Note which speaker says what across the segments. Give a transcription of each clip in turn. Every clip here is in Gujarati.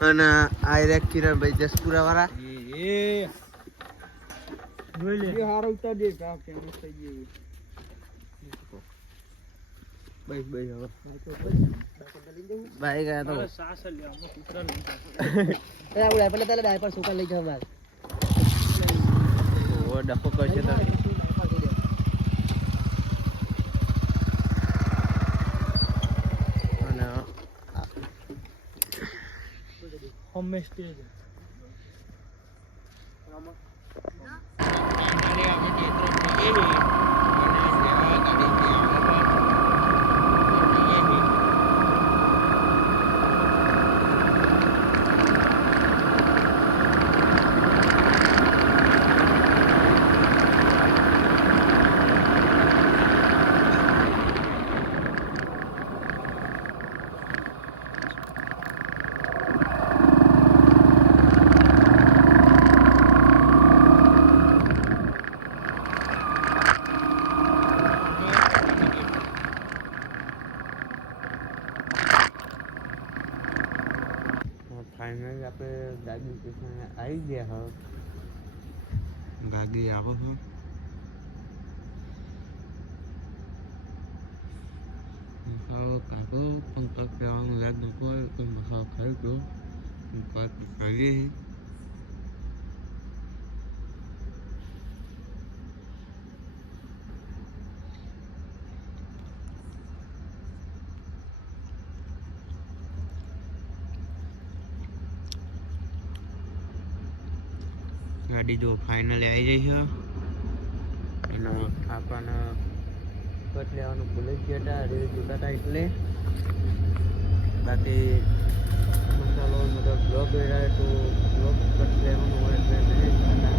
Speaker 1: અને આ રહ્યા કિરણભાઈ જસપુરા વાળા
Speaker 2: એ. જોઈ લે એ હારો ઉતાર દે. કામ ફેમસ થઈ ગઈ
Speaker 1: ભાઈ હવે. ભાઈ ગયા તો.
Speaker 2: સાસ લે અમુક કૂતરા
Speaker 3: એ આવડે ડાયપર સુકા લઈ જાવ બાર
Speaker 1: ઓ ડફો કરશે તો અને
Speaker 2: હોમે સ્ટેજ
Speaker 1: ફાઇનલી આપણે ગાડી સ્ટેશન આવી ગયા હવે ગાડી આવો છો મસાલો કાઢો પણ તો કહેવાનું યાદ આવ્યું તો મસાલો ખાઈ ગયો પાછું ખાઈએ. ગાડી જો ફાઇનલી આવી જઈ છે. અને આપણને કટ લેવાનું ભૂલી જ ગયા હતા રેલ જોતા હતા એટલે. બાકી મસાલો મતલબ બ્લોક રહ્યા તો બ્લોક કટ લેવાનું હોય એટલે લઈ જ હતા.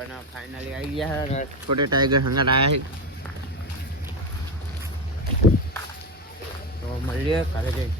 Speaker 1: અને ફાઇનલી આવી ગયા છે છોટે ટાઈગર હંગાર આવ્યા છે. તો મળીએ કાલે જઈ